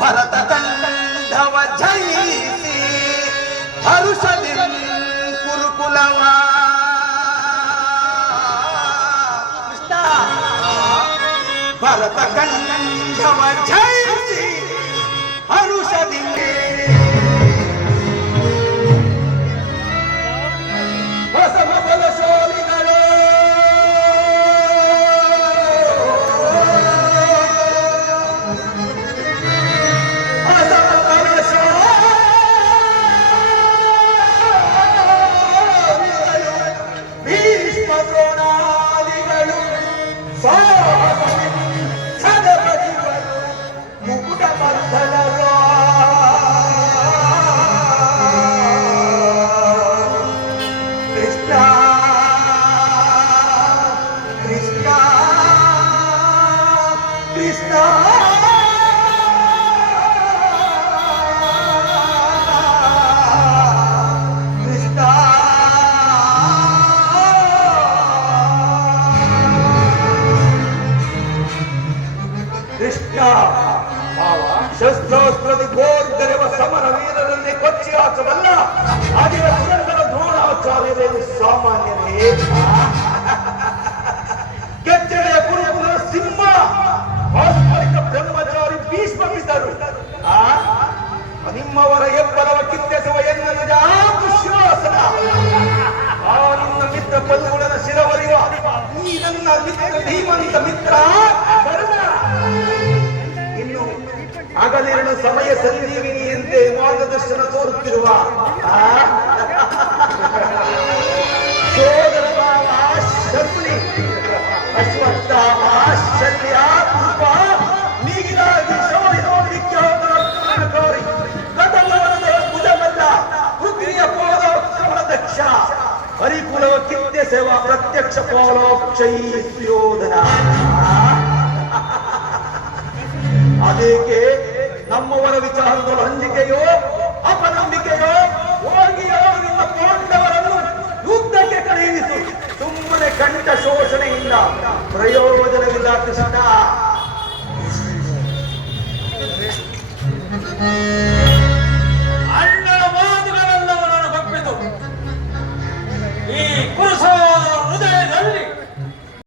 ಭರತ ಕಂಠವ ಜಯಿಸಿ ಹರುಷದಿ ಕುರುಕುಲವ ಕೃಷ್ಣ ಭರತ ಕಂಠವ ಜಯಿಸಿ ಹರುಷದಿ ಶಸ್ತ್ರಾಸ್ತ್ರದಿ ಗೋರ್ಗರೆವ ಸಮರ ವೀರರಲ್ಲಿ ಕೊಚ್ಚಿ ಹಾಕಬಲ್ಲ ಆಗಿನ ಪುರಂದರ ದ್ರೋಣಾಚಾರ್ಯರೇನು ಸಾಮಾನ್ಯರೇ? ಕೆಚ್ಚೆಡೆಯ ಕುರುಕುಲ ಸಿಂಹ ವಾಸ್ತವಿಕ ಬ್ರಹ್ಮಚಾರಿ ಭೀಷ್ಮಿಸಿದರು. ನಿಮ್ಮವರ ಹೆಬ್ಬಲವ ಕಿತ್ತೆಸುವ ಎನ್ನುವುದ ದುಶ್ಯಾಸನ. ಆ ನಿನ್ನ ಮಿತ್ರ ಪಲ್ಗುಣನ ಶಿರವರಿವ ನೀ ನನ್ನ ಮಿತ್ರ ಧೀಮಂತ ಮಿತ್ರ ಕರ್ಣ. ಹಗಲಿರಳು ಸಮಯ ಸಂಜೀವಿನಿಯಂತೆ ಮಾರ್ಗದರ್ಶನ ತೋರುತ್ತಿರುವ ಸೋದರ ಭಾವ ಶಕುನಿ ಅಶ್ವತ್ಥಾಮ ಶಲ್ಯ ರೂಪ ನೀಗಿರಾಗಿ ಶೌರ್ಯ ನೋಡಲಿಕ್ಕೆ ಹೋದರಿ ಗತಮಾನದ ಭುಜಮಲ್ಲ ಪೃಥ್ವಿಯ ಪಾಲೋಕ್ಷಣ ದಕ್ಷ ಹರಿಕುಲವ ಕಿತ್ತೆ ಸೇವಾ ಪ್ರತ್ಯಕ್ಷ ಪಾಲೋಕ್ಷೈ ಸುಯೋಧನ. ಅದೇಕೆ ನಮ್ಮವರ ವಿಚಾರಗಳು ಹಂಚಿಕೆಯೋ ಅಪನಂಬಿಕೆಯೋ ಹೋಗಿಯೋ ನಿನ್ನ ಪಾಂಡವರನ್ನು ಯುದ್ಧಕ್ಕೆ ಕಳುಹಿಸು. ಸುಮ್ಮನೆ ಕಂಠ ಶೋಷಣೆಯಿಂದ ಪ್ರಯೋಜನವಿಲ್ಲ ಕೃಷ್ಣ.